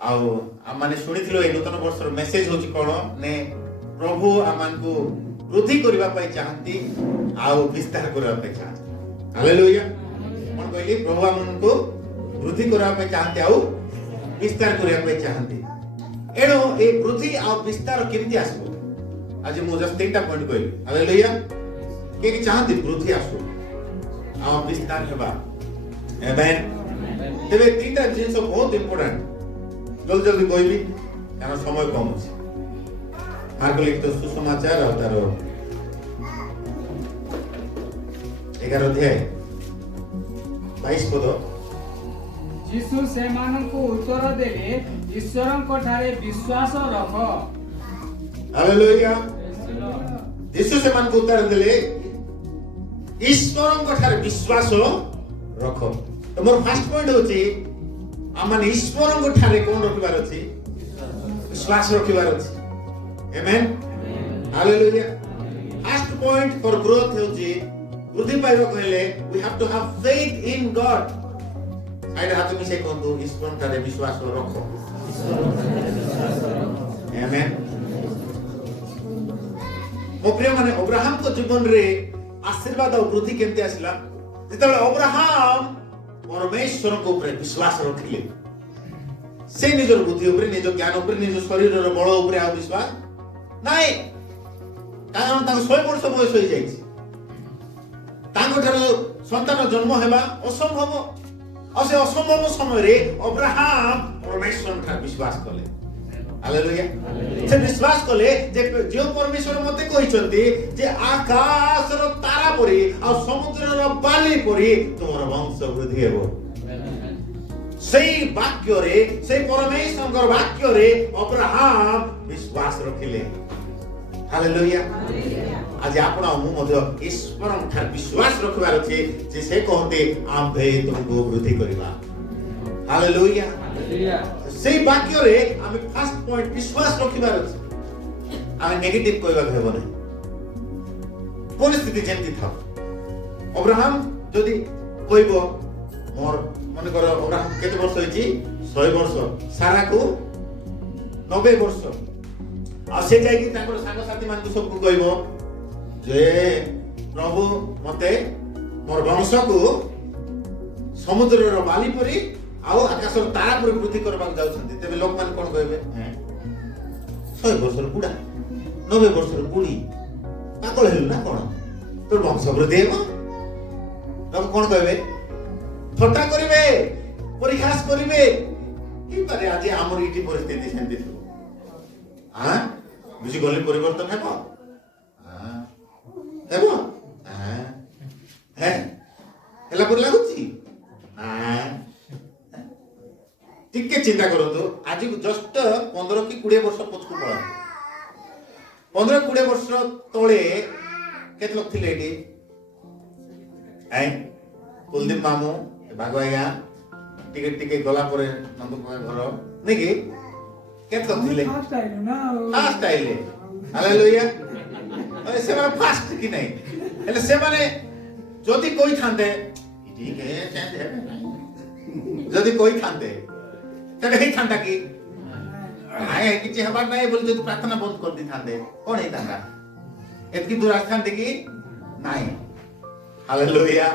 आने शुणी ए नूतन वर्ष मेसेज हूँ कौन ने प्रभु आम को वृद्धि करने चाहती विस्तार करने चाहती। हालेलुया। कौन कहली प्रभु आम को वृद्धि करने चाहती विस्तार करने चाहती। एणु ए वृद्धि आ विस्तार केमती आसो आज मु जस्ट तीन पॉइंट कहली। हालेलुया। के चाहती वृद्धि आसो आ विस्तार हेबा। आमेन। तेरे तीनटा जिनिस बहुत इंपोर्टेंट जल्दी जल्दी कहबी कारण समय कम अछि। मार्क लिखित सुसमाचार और तार 11 अध्याय 22 पद। यीशु सेमानंकु उत्तर देले ईश्वरंक ठारे विश्वास रख। हालेलुया। यीशु सेमानंकु उत्तर देले ईश्वरंक ठारे विश्वास रख। तो मोर फर्स्ट पॉइंट होची आमान ईश्वरंक ठारे कोन रखिबार अछि विश्वास रखिबार अछि। Amen. Hallelujah. First point for growth होची वृद्धि पाइबा कहले we have to have faith in God. Side हाथ में से कोन दो ईश्वर ठारे विश्वास रखो। आमेन। मो प्रिय माने अब्राहम को जीवन रे आशीर्वाद और वृद्धि केमते आसिला जेतले अब्राहम परमेश्वर को ऊपर विश्वास रखिले से निजर बुद्धि ऊपर निज ज्ञान ऊपर निज शरीर रो बल ऊपर आ विश्वास नाही कारण ताको 100 वर्ष बयस होई जाईछि। ताको ठारो संतान जन्म हेबा असंभव असे असंभव समय रे अब्राहम परमेश्वर ठार विश्वास कले। हालेलुया। से विश्वास कले जे जो परमेश्वर मते कहिसंती जे आकाश रो तारा परी आ समुद्र रो बाली परी तोर वंश वृद्धि हेबो। सेई वाक्य रे सेई परमेश्वर वाक्य रे अब्राहम विश्वास रखिले। हालेलुया। आज आपण मु मध्य ईश्वर ठार विश्वास रखबार अछि जे से कहते आम्भे तुमको वृद्धि करबा। हालेलुया। से वाक्य रे आमे फर्स्ट पॉइंट विश्वास रखिबार अछि। आमे नेगेटिव कहबा हेबो नै। परिस्थिति जेंति था अब्राहम जदि कहबो मोर मन कर अब्राहम केते वर्ष होइछि 100 वर्ष सारा को 90 वर्ष आ से जाई कि ताकर संग साथी मान को सब कहबो जे प्रभु मते मोर वंश को समुद्र रो बाली परी आउ आकाश रो तारा पर वृद्धि करबा जाउछन्ती तेबे लोक मान कोन कहबे 100 वर्षर बुढा 90 वर्षर बुढी पागल हेलु ना कोन तोर वंश वृद्धि हेबो। लोक कोन कहबे थट्टा करिवे परिहास करिवे कि पारे आज हमर इटी परिस्थिति सेंति थो। हां बुझी गले परिवर्तन हेबो। हां हेबो। हां हे एला पर लागुची। हां टिके चिंता करतो आज जस्ट 15 कि 20 वर्ष पछकु पळा 15-20 वर्ष तळे केत लोक थिले एटी आइ कुलदीप मामू भागवाया टिके टिके गला परे नंदकुमार घर नै कि केत लोक थिले फास्ट आइले। हालेलुया। अरे से माने फास्ट कि नै एले से माने जदि कोइ थांदे ठीक है चेंज है जदि कोइ थांदे तबे हे थांदा कि आए किछि हबार नै बोल जदि प्रार्थना बंद कर दी थांदे कोन हे थांदा एतकी दूर आस्थान देखि नाही। हालेलुया।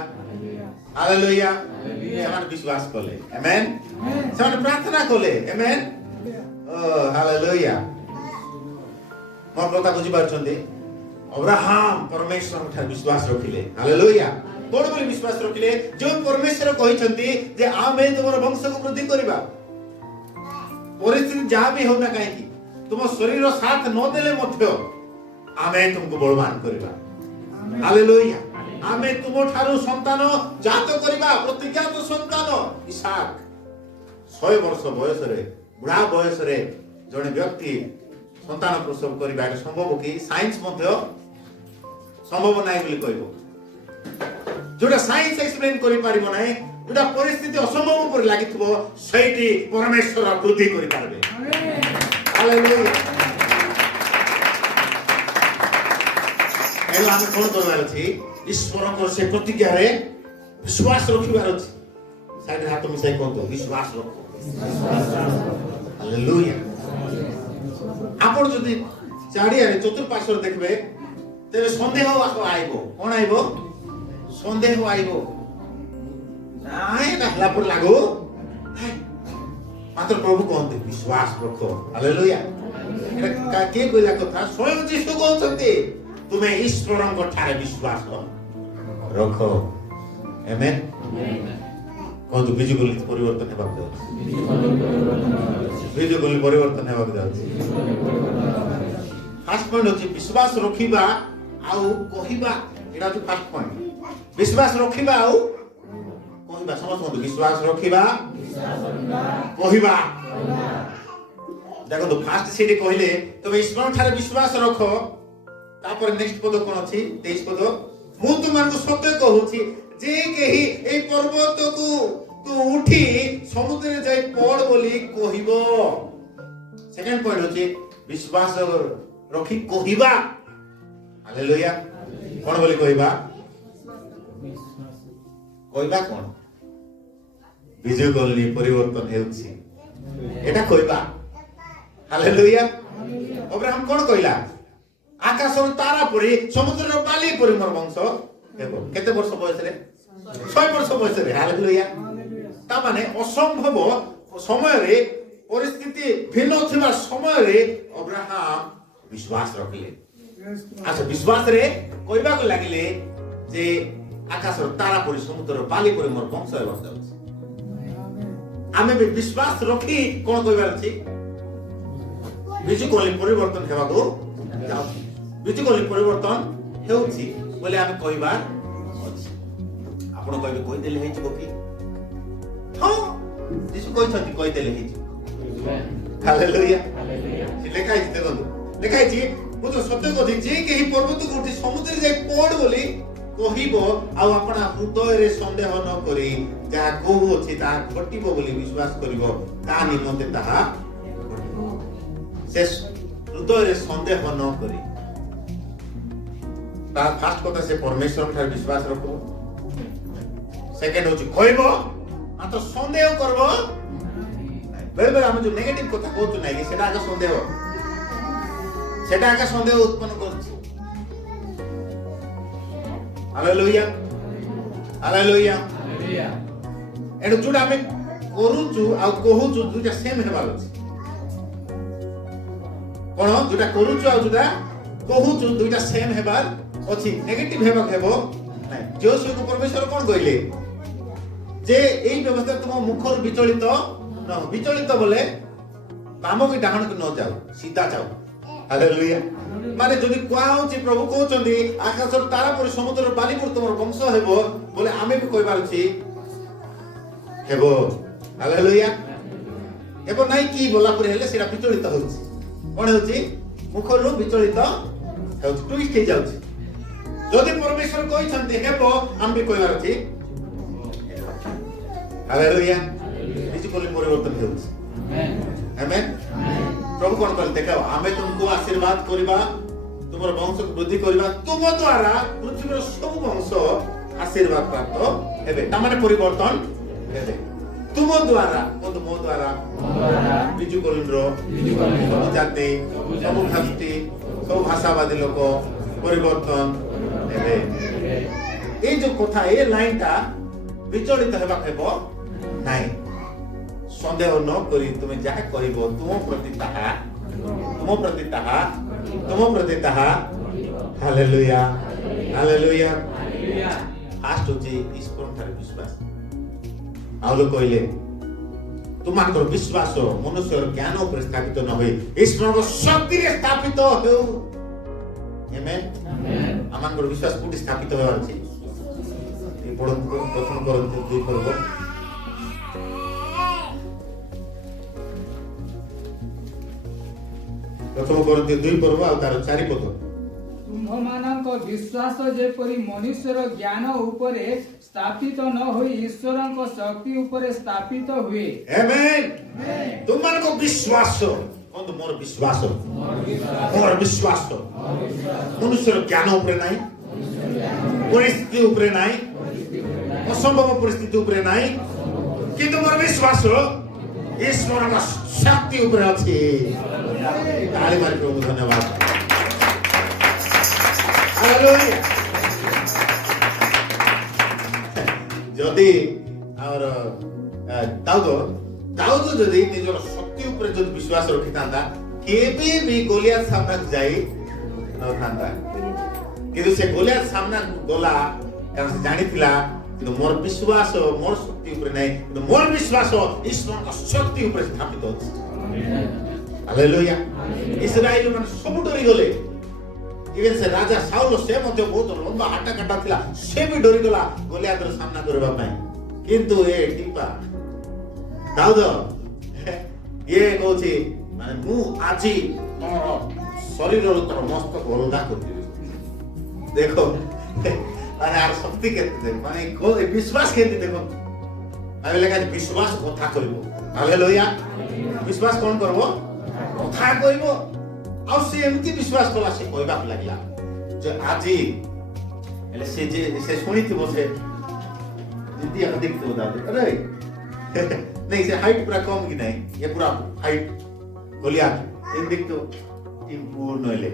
हालेलुया। समान विश्वास कले। आमेन। समान प्रार्थना कले। आमेन। ओ हालेलुया। मोर कथा बुझि पारछन्ती अब्राहम परमेश्वर ठार विश्वास रखिले। हालेलुया। कोन बोली विश्वास रखिले जो परमेश्वर कहिसंती जे आमे तमर वंश को वृद्धि करबा। परिस्थिति जहाँ भी हो ना कहीं तुम शरीर साथ न देले मध्य आमे तुमको बलवान करबा। हालेलुया। आमे तुम ठारू संतान जात करबा प्रतिज्ञात संतान इसहाक 100 वर्ष बयस रे बुढ़ा बयस रे जने व्यक्ति संतान प्रसव करबा संभव कि साइंस मध्य संभव नाही बोली कहबो जोटा साइंस एक्सप्लेन करि पारिबो नाही जोटा परिस्थिति असंभव पर लागिथबो सेठी परमेश्वर वृद्धि करि पारबे। हालेलुया। एलो हम कोन करबार अछि ईश्वर को से प्रतिज्ञा रे विश्वास रखिबार अछि। साइड हाथ में से कोन तो विश्वास रखो। ହାଲେଲୁୟା। ଆପଣ ଯଦି ଚାରିଆଡେ ଚତୁଃପାର୍ଶ୍ୱରେ ଦେଖିବେ ତେବେ ସନ୍ଦେହ ଆଇବ। କଣ ଆଇବ? ସନ୍ଦେହ ଆଇବ। ନାଇଁ ଏଟା ହେଲା ପରି ଲାଗୁ, ମାତ୍ର ପ୍ରଭୁ କହନ୍ତି ବିଶ୍ୱାସ ରଖ। ହାଲେଲୁୟା। ଏଟା କିଏ କହିଲା କଥା? ସ୍ୱୟଂ ଯୀଶୁ କହୁଛନ୍ତି ତୁମେ ଈଶ୍ୱରଙ୍କ ଠାରେ ବିଶ୍ୱାସ ରଖ। ଆମେନ୍। କହନ୍ତୁ ବିଜୁଗଲି ପରିବର୍ତ୍ତନ ହେବାକୁ ଯାଉଛି। ବିଜୁଗଲି ପରିବର୍ତ୍ତନ ହେବାକୁ ଯାଉଛି। ଫାର୍ଷ୍ଟ ପଏଣ୍ଟ ଅଛି ବିଶ୍ୱାସ ରଖିବା ଆଉ କହିବା। ଏଇଟା ହଉଛି ଫାର୍ଷ୍ଟ ପଏଣ୍ଟ। ବିଶ୍ୱାସ ରଖିବା ଆଉ କହିବା। ସମସ୍ତଙ୍କୁ ବିଶ୍ୱାସ ରଖିବା, କହିବା। ଦେଖନ୍ତୁ ଫାର୍ଷ୍ଟ ସେଠି କହିଲେ ତମେ ଈଶ୍ୱରଙ୍କ ଠାରେ ବିଶ୍ୱାସ ରଖ। ତାପରେ ନେକ୍ସଟ ପଦ କଣ ଅଛି? 23 ପଦ, ମୁଁ ତୁମମାନଙ୍କୁ ସତ୍ୟ କହୁଛି ଯେ କେହି এই ପର୍ବତକୁ ତୁ ଉଠି ସମୁଦ୍ରରେ ଯାଇ ପଡ ବୋଲି କହିବ। ସେକେଣ୍ଡ ପଏଣ୍ଟ ଅଛି ବିଶ୍ୱାସ ରଖି କହିବା। ହାଲେଲୁୟା। କଣ ବୋଲି କହିବା? କହିବା କଣ? ବିଜୁଗଲି ପରିବର୍ତ୍ତନ ହେଉଛି, এটা କହିବା। ହାଲେଲୁୟା। ଅବ୍ରାହମ କଣ କହିଲା? ଆକାଶର ତାରା ପରି ସମୁଦ୍ରର ବାଲି ପରି ମୋର ବଂଶ ହେବ। କେତେ ବର୍ଷ ବୟସରେ? 100 ବର୍ଷ ବୟସରେ। ହାଲେଲୁୟା। ତା ମାନେ ଅସମ୍ଭବ ସମୟରେ, ପରିସ୍ଥିତି ଭିନ୍ନ ଥିବା ସମୟରେ ଅବ୍ରାହମ ବିଶ୍ୱାସ ରଖିଲେ। ଆଚ୍ଛା, ବିଶ୍ୱାସରେ କହିବାକୁ ଲାଗିଲେ ଯେ ଆକାଶର ତାରା ପରି ସମୁଦ୍ରର ବାଲି ପରି ମୋର ବଂଶ ହେବାକୁ ଯାଉଛି। ଆମେ ବି ବିଶ୍ୱାସ ରଖି କଣ କହିବାର ଅଛି? ବିଜୁଗଲି ପରିବର୍ତ୍ତନ ହେବାକୁ ଯାଉଛି। ବିଜୁଗଲି ପରିବର୍ତ୍ତନ ହେଉଛି ବୋଲି ଆମେ କହିବାର ଅଛି। ଆପଣ କହିବେ କହିଦେଲେ ହେଇଯିବ କି? ହଁ, ଯୀଶୁ କହିଛନ୍ତି କହିଦେଲେ ହେଇଯିବ। ହାଲେଲୁୟା। ଲେଖା ହେଇଛି, ଦେଖନ୍ତୁ ଲେଖା ହେଇଛି, ମୁଁ ତ ସତ୍ୟ କହୁଛି ଯେ କେହି ପର୍ବତକୁ ଉଠି ସମୁଦ୍ରରେ ଯାଇ ପଡ ବୋଲି କହିବ ଆଉ ଆପଣ ହୃଦୟରେ ସନ୍ଦେହ ନ କରି ଯାହା କହୁଅଛି ତାହା ଘଟିବ ବୋଲି ବିଶ୍ୱାସ କରିବ, ତାହା ନିମନ୍ତେ ତାହା ଘଟିବ। ସେ ହୃଦୟରେ ସନ୍ଦେହ ନ କରି, ତା ଫାର୍ଷ୍ଟ କଥା ସେ ପରମେଶ୍ୱର ଠାରେ ବିଶ୍ୱାସ ରଖିବ। ସେକେଣ୍ଡ ହଉଛି କହିବ, ମାତ୍ର ସନ୍ଦେହ କରିବ। ବେଳେ ବେଳେ ଆମେ ଯୋଉ ନେଗେଟିଭ କଥା କହୁଛୁ ନାଇଁ କି, ସେଟା ଆଗ ସନ୍ଦେହ, ସେଟା ଆଗ ସନ୍ଦେହ ଉତ୍ପନ୍ନ କରୁଛି। ହାଲେଲୁୟା। ହାଲେଲୁୟା। ଏଣୁ ଯୋଉଟା ଆମେ କରୁଛୁ ଆଉ କହୁଛୁ ଦୁଇଟା ସେମ୍ ହେବାର ଅଛି। କଣ? ଯୋଉଟା କରୁଛୁ ଆଉ ଯୋଉଟା କହୁଛୁ ଦୁଇଟା ସେମ୍ ହେବାର ଅଛି। ନେଗେଟିଭ ହେବାକୁ ହେବ ନାଇଁ। ଯୋଶୀକୁ ପରମେଶ୍ୱର କଣ କହିଲେ? ଯେ ଏଇ ବ୍ୟବସ୍ଥା ତୁମ ମୁଖରୁ ବିଚଳିତ ନ ହଉ। ବିଚଳିତ ବୋଲେ ବାମ କି ଡାହାଣକୁ ନ ଯାଉ, ସିଧା ଯାଉ। ହାଲେଲୁୟା। ମାନେ ଯଦି କୁହା ହଉଛି, ପ୍ରଭୁ କହୁଛନ୍ତି ଆକାଶର ତାରା ପରି ସମୁଦ୍ରର ବାଲି ପରି ତମର ବଂଶ ହେବ ବୋଲେ ଆମେ ବି କହିବାର ଅଛି ହେବ। ହାଲେଲୁୟା। ହେବ ନାଇଁ କି ବୋଲା ପରେ ହେଲେ ସେଟା ବିଚଳିତ ହେଉଛି। କଣ ହେଉଛି? ମୁଖରୁ ବିଚଳିତ ହେଉଛି, ଟୁଇଷ୍ଟ ହେଇଯାଉଛି। ଯଦି ପରମେଶ୍ୱର କହିଛନ୍ତି ହେବ, ଆମେ ବି କହିବାର ଅଛି। ହାଲେଲୁୟା। ବିଜୁଗଲି ପରିବର୍ତ୍ତନ ହେଉଛି। ଆମେନ୍। ପ୍ରଭୁ କଣ କହିଲେ? ଦେଖାଅ, ଆମେ ତୁମକୁ ଆଶୀର୍ବାଦ କରିବା, ତୁମର ବଂଶକୁ ବୃଦ୍ଧି କରିବା, ତୁମ ଦ୍ୱାରା ପୃଥିବୀର ସବୁ ବଂଶ ଆଶୀର୍ବାଦ ପ୍ରାପ୍ତ ହେବେ। ତାମାନେ ପରିବର୍ତ୍ତନ ହେବେ। ତୁମ ଦ୍ୱାରା, କିନ୍ତୁ ମୋ ଦ୍ୱାରା ବିଜୁଗଲିର ସବୁ ଜାତି, ସବୁ ଖାଷ୍ଟି, ସବୁ ଭାଷାବାଦୀ ଲୋକ ପରିବର୍ତ୍ତନ ହେବେ। এই যে কথা, এই লাইনটা বিচলিত হেବାକୁ ହେବ ନାହିଁ। সন্দেহ ন କରି তুমি ଯାହା କରିବ ତୁମ ପ୍ରତି ତାହା, ତୁମ ପ୍ରତି ତାହା, ତୁମ ପ୍ରତି ତାହା। ହାଲେଲୁୟା। ହାଲେଲୁୟା। ଫାର୍ଷ୍ଟ ହଉଛି ଈଶ୍ୱର ଠାରେ ବିଶ୍ୱାସ। ଆଉ ଲୋକ କହିଲେ ତୁମଙ୍କର ବିଶ୍ୱାସ ମନୁଷ୍ୟର ଜ୍ଞାନ ଉପରେ ସ୍ଥାପିତ ନ ହୋଇ ଈଶ୍ୱରଙ୍କ ଶକ୍ତିରେ ସ୍ଥାପିତ ହେଉ। ଆମେନ୍। ଆମଙ୍କର ବିଶ୍ୱାସ କୋଉଠି ସ୍ଥାପିତ ହେବାର ଅଛି? এই পড়ন্ত প্রথম করন্থী 2 পর্ব। প্রথম করন্থী 2 পর্ব আর তার 4 পদ। ତୁମ୍ଭମାନଙ୍କ ବିଶ୍ୱାସ ଯେପରି ମନୁଷ୍ୟର ଜ୍ଞାନ ଉପରେ ସ୍ଥାପିତ ନ ହୋଇ ଈଶ୍ୱରଙ୍କ ଶକ୍ତି ଉପରେ ସ୍ଥାପିତ ହୁଏ। ଆମେନ୍। ତୁମମାନଙ୍କ ବିଶ୍ୱାସ, କହନ୍ତୁ ମୋର ବିଶ୍ୱାସ, ମୋର ବିଶ୍ୱାସ ମନୁଷ୍ୟର ଜ୍ଞାନ ଉପରେ ନାହିଁ, ପରିସ୍ଥିତି ଉପରେ ନାହିଁ, ଅସମ୍ଭବ ପରିସ୍ଥିତି ଉପରେ ନାହିଁ, କିନ୍ତୁ ମୋର ବିଶ୍ୱାସ ଈଶ୍ୱରଙ୍କ ଶକ୍ତି ଉପରେ ଅଛି। ତାଳି ମାରି ପ୍ରଭୁ ଧନ୍ୟବାଦ। ହାଲେଲୁୟା। ଯଦି ଆମର ଦାଉଦ ଯଦି ନିଜର ଶକ୍ତି ଉପରେ ଯଦି ବିଶ୍ୱାସ ରଖିଥାନ୍ତା କେବେ ବି ଗୋଲିଆଥ ସାମ୍ନାକୁ ଯାଇ ନଥାନ୍ତା। କିନ୍ତୁ ସେ ଗୋଲିଆଥ ସାମ୍ନାକୁ ଗଲା କାରଣ ସେ ଜାଣିଥିଲା କିନ୍ତୁ ମୋର ବିଶ୍ୱାସ ମୋର ଶକ୍ତି ଉପରେ ନାହିଁ, କିନ୍ତୁ ମୋର ବିଶ୍ୱାସ ଈଶ୍ୱରଙ୍କ ଶକ୍ତି ଉପରେ ସ୍ଥାପିତ ଅଛି। ହାଲେଲୁୟା। ଇସ୍ରାଏଲ ମାନେ ସବୁ ଡରିଗଲେ। ଇଭେନ୍ ସେ ରାଜା ସାଉଲ ସେ ମଧ୍ୟ ବହୁତ ଲମ୍ବା ହାଟା କାଟା ଥିଲା, ସେ ବି ଡରିଗଲା ଗୋଲିଆଥର ସାମ୍ନା କରିବା ପାଇଁ। କିନ୍ତୁ ଏ ଟିପା ଦାଉଦ ଇଏ କହୁଛି ମାନେ ମୁଁ ଆଜି ମୋର ଶରୀରର ତୋର ମସ୍ତକ ଅଲଗା କରିଦେବି। ଦେଖ ମାନେ ଆର ଶକ୍ତି କେତେ, ମାନେ ବିଶ୍ୱାସ କେତେ ଦେଖ। ଭାବିଲେ କାହିଁ ବିଶ୍ୱାସ କଥା କହିବ। ହାଲେଲୁୟା। ବିଶ୍ୱାସ କଣ କରିବ? କଥା କହିବ। ଆଉ ସେ ଏମିତି ବିଶ୍ୱାସ କଲା, ସେ କହିବାକୁ ଲାଗିଲା ଯେ ଆଜି ହେଲେ ସେ ଶୁଣିଥିବ, ସେ ଦେଖିଥିବ ଦାଉଦ ଆରେ नहीं से हाइट पूरा कम की नहीं, ये पूरा हाइट गोलियाथ इन दिख तो पूर्ण ले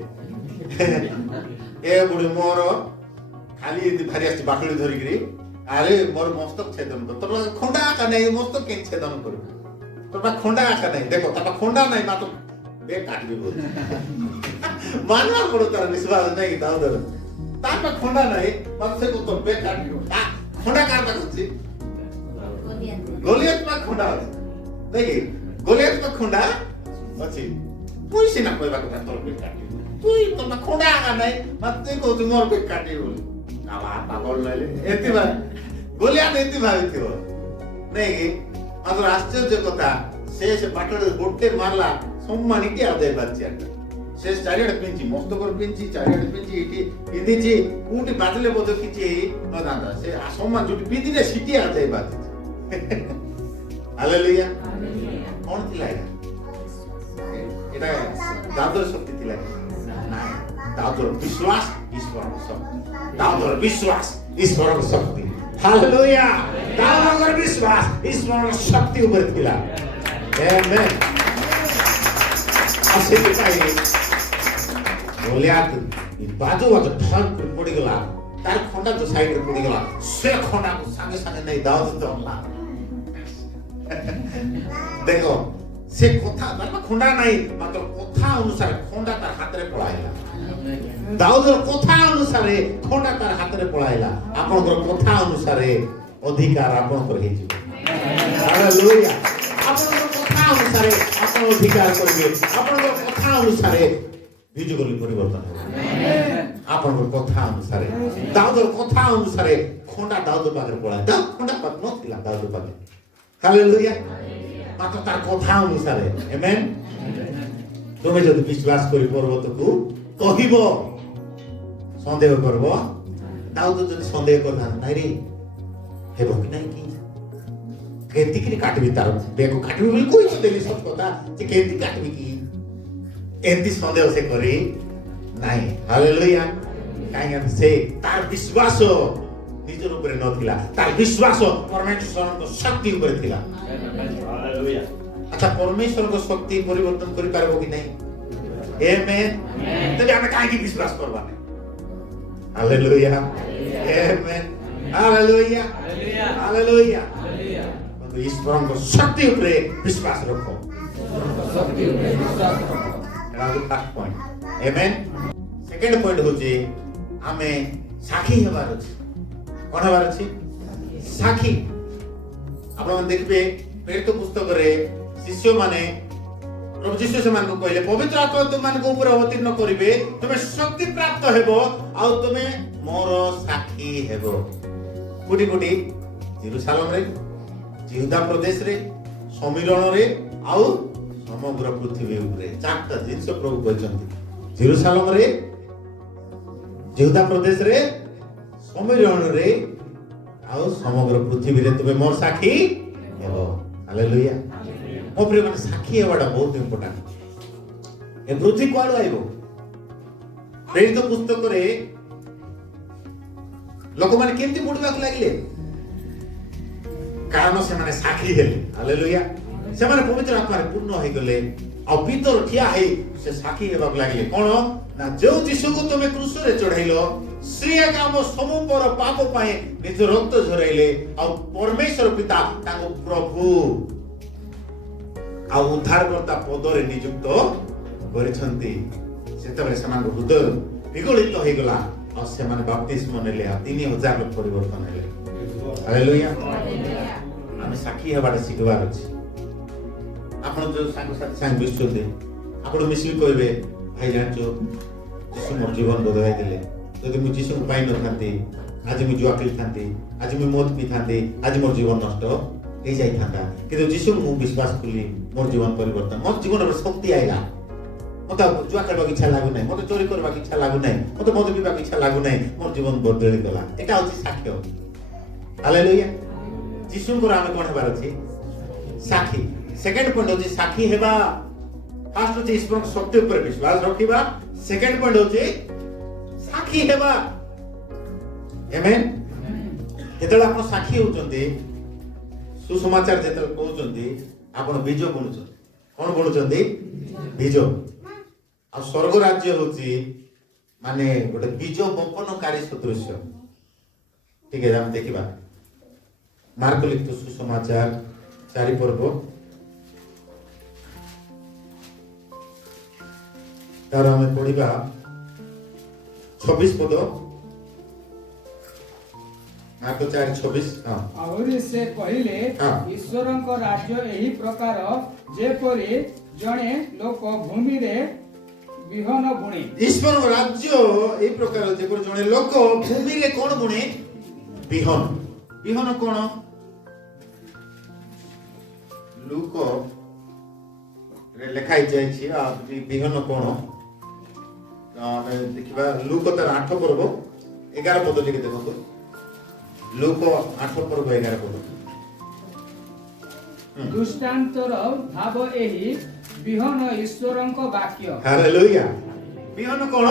ए बुढ़ी मोर खाली भारी आछि बाटली धरि गिरी अरे मोर मस्तक छेदन कर तोरा खंडा का नहीं मस्तक के छेदन कर तोरा खंडा का नहीं देखो तोरा खंडा नहीं मात्र बे काट भी बोल मानना पड़ो तार विश्वास नहीं दाऊद तार खंडा नहीं मात्र से को तो बे काट भी खंडा काट पाछी गोलियत में खुंडा देखी गोलियत में खुंडा अछि कोई सिना कोई बात तोर पे काटी तू तो ना खुंडा आगा नहीं मत को तू मोर पे काटी बोल आवा पागल नले एति बा गोलियत एति भाई थियो नहीं कि मात्र आश्चर्य कथा से बाटले गोटे मारला सम्मान के आदे बच्चा से चारियाडे पिंची मस्त कर पिंची चारियाडे पिंची इटी पिंची कोटी बादले बोध किछि न दादा से सम्मान जुटी पिंची दे सिटी आदे बात हालेलुया। कौन थिला एटा दादर शक्ति थिला ना दादर विश्वास ईश्वरक शक्ति दादर विश्वास ईश्वरक शक्ति हालेलुया। दादर विश्वास ईश्वरक शक्ति ऊपर थिला आमेन। आसे पाई गोलियाथ बाजू बाजू ठाक पड़ी गला तार खंडा जो साइड रे पड़ी गला से खंडा को संगे संगे नहीं दाऊद दौड़ला देखो से कथा मतलब खंडा नहीं मात्र कथा अनुसार खंडा तार हाथ रे पळाइला दाऊदर कथा अनुसार खंडा तार हाथ रे पळाइला आपनकर कथा अनुसार अधिकार आपनकर हे छी हालेलुया। आपनकर कथा अनुसार आपन अधिकार करबे आपनकर कथा अनुसार विजुगली परिवर्तन हो आमेन। आपनकर कथा अनुसार दाऊदर कथा अनुसार खंडा दाऊद पाखरे पळाइ दा खंडा पाख नथिला दाऊद पाखरे हालेलुया। मात्र तार कथा अनुसार आमेन। तुमे जदि विश्वास करि पर्वतकू कहिबो संदेह करबो दाऊद जदि संदेह करना नाही रे हेबो कि नाही कि केति कि काटबी तार बेको काटबी बोली कोइ देली सब कथा जे केति काटबी कि एंती संदेह से करी नाही हालेलुया। काहे से तार विश्वास निजर ऊपर नथिला तार विश्वास परमेश्वरक शक्ति ऊपर थिला हालेलुया। अच्छा परमेश्वर को शक्ति परिवर्तन करि पारबो कि नहीं आमेन। तबे हम काहे कि विश्वास करबा नहीं हालेलुया आमेन हालेलुया हालेलुया। तो ईश्वरक शक्ति ऊपर विश्वास रखो शक्ति ऊपर विश्वास रखो एटा फर्स्ट पॉइंट आमेन। सेकंड पॉइंट होची हमें साखी हेबार अछि कोन हेबार अछि साखी। आपण देखबे प्रेरित पुस्तक रे शिष्य माने प्रभु यीशु से मान को कहले पवित्र आत्मा तुम मान को ऊपर अवतीर्ण करिवे तुमे शक्ति प्राप्त हेबो आ तुमे मोर साखी हेबो कोटी कोटी यरूशलेम रे यहूदा प्रदेश रे समिरण रे आ समग्र पृथ्वी ऊपर चारटा जिंस प्रभु कहचंती यरूशलेम रे यहूदा प्रदेश रे समिरण रे आ समग्र पृथ्वी रे तुमे मोर साखी हेबो हालेलुया। मो प्रिय माने साखी हेबाडा बहुत इंपोर्टेंट ए पृथ्वी कोड आइबो प्रेरित पुस्तक रे लोक माने केमती बुडबाक लागले कारण से माने साखी हेले हालेलुया ସେମାନେ ପବିତ୍ର ଆତ୍ମାରେ ପୂର୍ଣ୍ଣ ହେଇଗଲେ ଆଉ ଭିତର ଠିଆ ହେଇ ସେ ସାକ୍ଷୀ ହେବାକୁ ଲାଗିଲେ କଣ ନା ଯୋଉ ଯୀଶୁକୁ ତୁମେ କ୍ରୁଶରେ ଚଢାଇଲ ସେ ଆମ ସମସ୍ତର ପାପ ପାଇଁ ନିଜ ରକ୍ତ ଝରାଇଲେ ଆଉ ପରମେଶ୍ୱର ପିତା ତାଙ୍କୁ ପ୍ରଭୁ ଆଉ ଉଦ୍ଧାରକର୍ତ୍ତା ପଦରେ ନିଯୁକ୍ତ କରିଛନ୍ତି। ସେତେବେଳେ ସେମାନଙ୍କ ହୃଦୟ ବିଗଳିତ ହେଇଗଲା ଆଉ ସେମାନେ ବାପ୍ତିସ୍ମ ନେଲେ ଆଉ 3000 ଲୋକ ପରିବର୍ତ୍ତନ ହେଲେ। ହାଲେଲୁୟା। ଆମେ ସାକ୍ଷୀ ହେବାଟା ଶିଖିବାର ଅଛି। ଆପଣ ଯୋଉ ସାଙ୍ଗସାଥି ସାଙ୍ଗେ ମିଶୁଛନ୍ତି ଆପଣ ମିଶିକି କହିବେ ଭାଇ ଜାଣିଛୁ ଯୀଶୁ ମୋର ଜୀବନ ବଦଳାଇ ଦେଲେ। ଯଦି ମୁଁ ଯୀଶୁକୁ ପାଇନଥାନ୍ତି ଆଜି ମୁଁ ଜୁଆ ଖେଳିଥାନ୍ତି, ଆଜି ମୁଁ ମଦ ପିଇଥାନ୍ତି, ଆଜି ମୋର ଜୀବନ ନଷ୍ଟ ହେଇଯାଇଥାନ୍ତା। କିନ୍ତୁ ଯୀଶୁକୁ ମୁଁ ବିଶ୍ୱାସ କଲି ମୋର ଜୀବନ ପରିବର୍ତ୍ତନ, ମୋର ଜୀବନରେ ଶକ୍ତି ଆଇଲା। ମତେ ଜୁଆ ଖେଳିବାକୁ ଇଚ୍ଛା ଲାଗୁନାହିଁ, ମତେ ଚୋରି କରିବାକୁ ଇଚ୍ଛା ଲାଗୁନାହିଁ, ମତେ ମଦ ପିଇବାକୁ ଇଚ୍ଛା ଲାଗୁନାହିଁ, ମୋର ଜୀବନ ବଦଳି ଗଲା। ଏଟା ହଉଛି ସାକ୍ଷ୍ୟ। ହାଲେଲୁୟା। ଯୀଶୁଙ୍କର ଆମେ କଣ ହେବାର ଅଛି? ସାକ୍ଷୀ। ସେକେଣ୍ଡ ପଏଣ୍ଟ ହଉଛି ସାକ୍ଷୀ ହେବା। ଫାର୍ଷ୍ଟ ହଉଛି ଈଶ୍ୱରଙ୍କ ଶକ୍ତି ଉପରେ ବିଶ୍ୱାସ ରଖିବା। ସେକେଣ୍ଡ ପଏଣ୍ଟ ହଉଛି ସାକ୍ଷୀ ହେବା। ଆମେନ୍। ଯେତେବେଳେ ଆପଣ ସାକ୍ଷୀ ହେଉଛନ୍ତି, ସୁସମାଚାର ଯେତେବେଳେ କହୁଛନ୍ତି, ଆପଣ ବୀଜ ବୁଣୁଛନ୍ତି। କଣ ବୁଣୁଛନ୍ତି? ବୀଜ। ଆଉ ସ୍ୱର୍ଗ ରାଜ୍ୟ ହଉଛି ମାନେ ଗୋଟେ ବୀଜ ବପନକାରୀ ସଦୃଶ୍ୟ। ଠିକ ଅଛି, ଆମେ ଦେଖିବା ମାର୍କ ଲିଖିତ ସୁସମାଚାର 4 ପର୍ବ ତାର ଆମେ ପଢିବା 26 ପଦ। ମାର୍କ 4:26। ଆହୁରି ସେ କହିଲେ ଈଶ୍ୱରଙ୍କ ରାଜ୍ୟ ଏହି ପ୍ରକାର ଯେପରି ଜଣେ ଲୋକ ଭୂମିରେ ବିହନ ବୁଣେ। ଈଶ୍ୱରଙ୍କ ରାଜ୍ୟ ଏହି ପ୍ରକାର ଯେପରି ଜଣେ ଲୋକ ଭୂମିରେ କଣ ବୁଣେ? ବିହନ। ବିହନ କଣ? ଲୁକ ରେ ଲେଖା ହେଇଯାଇଛି। ବିହନ କଣ ଆମେ ଦେଖିବା। ଲୁକ ତାର 8 ପର୍ବ 11 ପଦ ଟିକେ ଦେଖନ୍ତୁ। ଲୁକ 8 ପର୍ବ 11 ପଦ। ଦୃଷ୍ଟାନ୍ତର ଭାବ ଏହି ବିହନ ଈଶ୍ୱରଙ୍କ ବାକ୍ୟ। ହାଲେଲୁୟା। ବିହନ କଣ?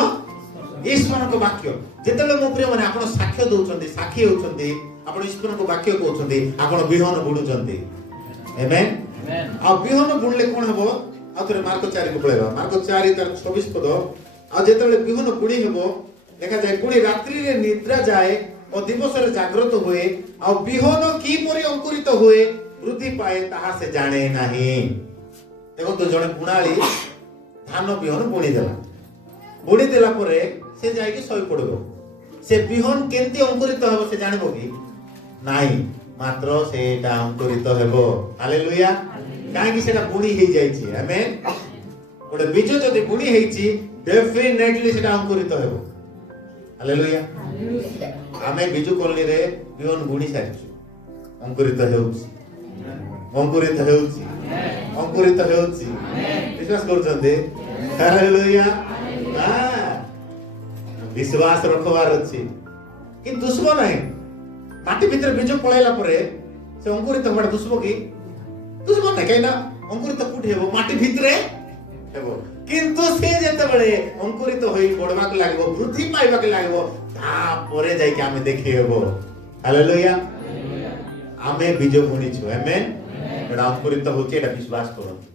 ଈଶ୍ୱରଙ୍କ ବାକ୍ୟ। ଯେତେବେଳେ ମୋ ପ୍ରିୟ ମାନେ ଆପଣ ସାକ୍ଷ୍ୟ ଦଉଛନ୍ତି, ସାକ୍ଷୀ ହେଉଛନ୍ତି, ଆପଣ ଈଶ୍ୱରଙ୍କ ବାକ୍ୟ କହୁଛନ୍ତି, ଆପଣ ବିହନ ବୁଣୁଛନ୍ତି। ଆମେନ୍। ଆଉ ବିହନ ବୁଣିଲେ କଣ ହେବ? ଆଉ ଥରେ ମାର୍କ 4 କୁ ପଳେଇବା। ମାର୍କ 4 ତାର 26 ପଦ। ଆଉ ଯେତେବେଳେ ବିହନ ବୁଣି ହେବ ଲେଖାଯାଏ ପୁଣି ରାତ୍ରିରେ ନିଦ୍ରା ଯାଏ ଓ ଦିବସରେ ଜାଗ୍ରତ ହୁଏ, ଆଉ ବିହନ କିପରି ଅଙ୍କୁରିତ ହୁଏ ବୃଦ୍ଧି ପାଏ ତାହା ସେ ଜାଣେ ନାହିଁ। ଦେଖନ୍ତୁ ଜଣେ ବୁଣାଳି ଧାନ ବିହନ ବୁଣିଦେଲା। ବୁଣିଦେଲା ପରେ ସେ ଯାଇକି ଶୋଇ ପଡିବ। ସେ ବିହନ କେମିତି ଅଙ୍କୁରିତ ହେବ ସେ ଜାଣିବ କି? ନାହିଁ, ମାତ୍ର ସେଟା ଅଙ୍କୁରିତ ହେବ। ହାଲେଲୁୟା। କାହିଁକି? ସେଟା ବୁଣି ହେଇଯାଇଛି। ଆମେନ୍। ଗୋଟେ ବୀଜ ଯଦି ବୁଣି ହେଇଛି ଡେଫିନେଟଲି ସେଟା ଅଙ୍କୁରିତ ହେବ। ହାଲେଲୁୟା। ଆମେ ବିଜୁ କଲୋନୀରେ ବିହନ ବୁଣି ସାରିଛୁ। ଅଙ୍କୁରିତ ହେଉଛି, ଅଙ୍କୁରିତ ହେଉଛି, ଅଙ୍କୁରିତ ହେଉଛି। ବିଶ୍ୱାସ କରୁଛନ୍ତି? ହାଲେଲୁୟା। ବିଶ୍ୱାସ ରଖିବାର ଅଛି, କିନ୍ତୁ ଦୁଷବ ନାହିଁ। ମାଟି ଭିତରେ ବୀଜ ପଳେଇଲା ପରେ ସେ ଅଙ୍କୁରିତ ହବାଟା ଦୁଷବ କି? ଦୁଷବ ନାହିଁ। କାହିଁକି ନା ଅଙ୍କୁରିତ କୋଉଠି ହେବ? ମାଟି ଭିତରେ ହେବ। କିନ୍ତୁ ସେ ଯେତେବେଳେ ଅଙ୍କୁରିତ ହୋଇ ବଢିବାକୁ ଲାଗିବ, ବୃଦ୍ଧି ପାଇବାକୁ ଲାଗିବ, ତାପରେ ଯାଇକି ଆମେ ଦେଖି ହେବ। ହାଲେଲୁୟା। ଆମେ ବୀଜ ବୁଣିଛୁ। ଆମେନ୍। ଏଟା ଅଙ୍କୁରିତ ହେଉଛି, ଏଟା ବିଶ୍ୱାସ କରନ୍ତୁ।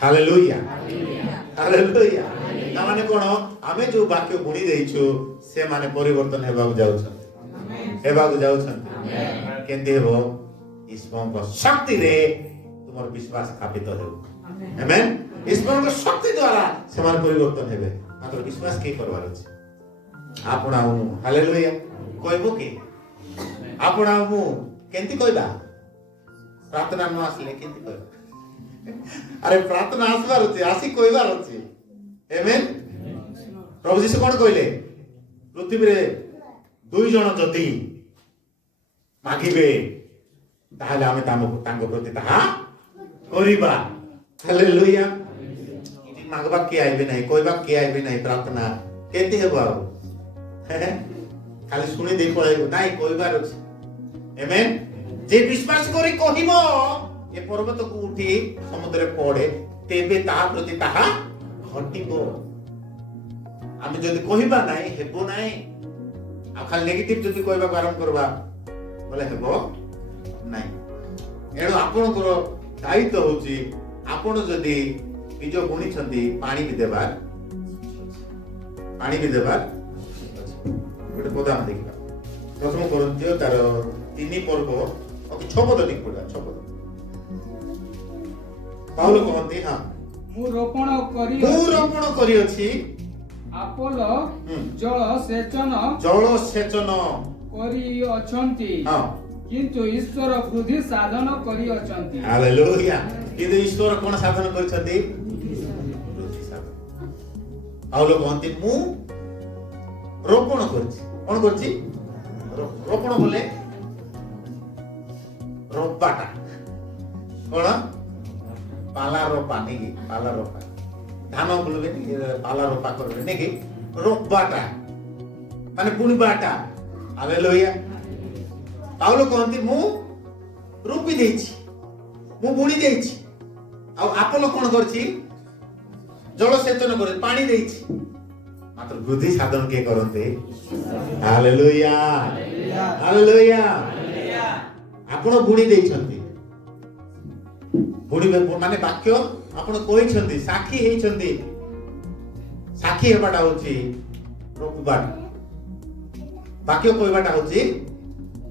ହାଲେଲୁୟା। ହାଲେଲୁୟା। ତାମାନେ କଣ? ଆମେ ଯୋଉ ବାକ୍ୟ ବୁଣି ଦେଇଛୁ ସେମାନେ ପରିବର୍ତ୍ତନ ହେବାକୁ ଯାଉଛନ୍ତି, ହେବାକୁ ଯାଉଛନ୍ତି। କେମିତି ହେବ? ଈଶ୍ୱରଙ୍କ ଶକ୍ତିରେ ତୁମର ବିଶ୍ୱାସ ସ୍ଥାପିତ ହେବ। ଆମେନ୍। ଈଶ୍ୱରଙ୍କ ଶକ୍ତି ଦ୍ୱାରା ସେମାନେ ପରିବର୍ତ୍ତନ ହେବେ। ମାତ୍ର ବିଶ୍ୱାସ କିଏ କରିବାର ଅଛି? ଆପଣ ଆଉ ମୁଁ। ହାଲେଲୁୟା। କହିବ କି? ଆପଣ ଆଉ ମୁଁ କେମିତି କହିବା? ପ୍ରାର୍ଥନା ନ ଆସିଲେ କେମିତି କହିବା? ଆରେ ପ୍ରାର୍ଥନା ଆସିବାର ଅଛି, ଆସି କହିବାର ଅଛି। ଆମେନ୍। ପ୍ରଭୁ ଯୀଶୁ କଣ କହିଲେ? ପୃଥିବୀରେ 2 ଜଣ ଯଦି ମାଗିବେ ତାହେଲେ ଆମେ ତାଙ୍କ ପ୍ରତି ତାହା କରିବା। ହାଲେଲୁୟା। ମାଗବା କିଏ ଆଇବେ ନାହିଁ, କହିବା କିଏ ଆଇବେ ନାହିଁ। ପ୍ରାର୍ଥନା କେମିତି ହେବ? ଆଉ ଖାଲି ଶୁଣି ଦେଇ ପଳେଇବ ନାଇଁ, କହିବାର ଅଛି। ଆମେନ୍। ଯେ ବିଶ୍ୱାସ କରି କହିବ ଏ ପର୍ବତକୁ ଉଠି ସମୁଦ୍ରରେ ପଡେ, ତେବେ ତାହା ପ୍ରତି ତାହା ଘଟିବ। ଆମେ ଯଦି କହିବା ନାହିଁ ହେବ ନାହିଁ। ଆଉ ଖାଲି ନେଗେଟିଭ ଯଦି କହିବାକୁ ଆରମ୍ଭ କରିବା ବୋଲେ ହେବ ନାହିଁ। ଏଣୁ ଆପଣଙ୍କର ଦାୟିତ୍ୱ ହଉଛି ଆପଣ ଯଦି ବୀଜ ବୁଣିଛନ୍ତି ପାଣି ବି ଦେବାର ଗୋଟେ ପଦ ଆମେ ଦେଖିବା। ପ୍ରଥମ କରନ୍ତୀୟ ତାର 3 ପର୍ବ 6 ପଦ ଟିକେ ପଢିବା। 6 ପଦ ପାଉଲ କହନ୍ତି ମୁଁ ରୋପଣ କରିଅଛି ଆପୋଲ ଜଳ ସେଚନ କରିଅଛନ୍ତି କିନ୍ତୁ ଈଶ୍ୱର ବୃଦ୍ଧି ସାଧନ କରିଅଛନ୍ତି। ହାଲେଲୁୟା। କିନ୍ତୁ ଈଶ୍ୱର କଣ ସାଧନ କରିଛନ୍ତି? ବୃଦ୍ଧି ସାଧନ। ପାଉଲ କହନ୍ତି ମୁଁ ରୋପଣ କରିଛି। କଣ କରିଛି? ରୋପଣ ବୋଲେ ରୋପାଟା କଣ? ପାଲା ରୋପା ନେଇକି ପାଲା ରୋପା ଧାନ ବୁଲବେନି ପାଲା ରୋପା କରିବେ ନାଇକି ରୋପାଟା ମାନେ ବୁଣିବାଟା। ହାଲେଲୁୟା। ପାଉଲ କହନ୍ତି ମୁଁ ରୋପି ଦେଇଛି, ମୁଁ ବୁଣି ଦେଇଛି। ଆଉ ଆପୋଲୋ କଣ କରିଛି? ଜଳସେଚନ କରି ପାଣି ଦେଇଛି। ମାତ୍ର ବୃଦ୍ଧି ସାଧନ କିଏ କରନ୍ତି? Hallelujah hallelujah. ଆପଣ ବୁଣି ଦେଇଛନ୍ତି, ବୁଣିବେ ମାନେ ବାକ୍ୟ ଆପଣ କହିଛନ୍ତି, ସାକ୍ଷୀ ହେଇଛନ୍ତି। ସାକ୍ଷୀ ହେବାଟା ହଉଛି ରୋପିବାଟା, ବାକ୍ୟ କହିବାଟା ହଉଛି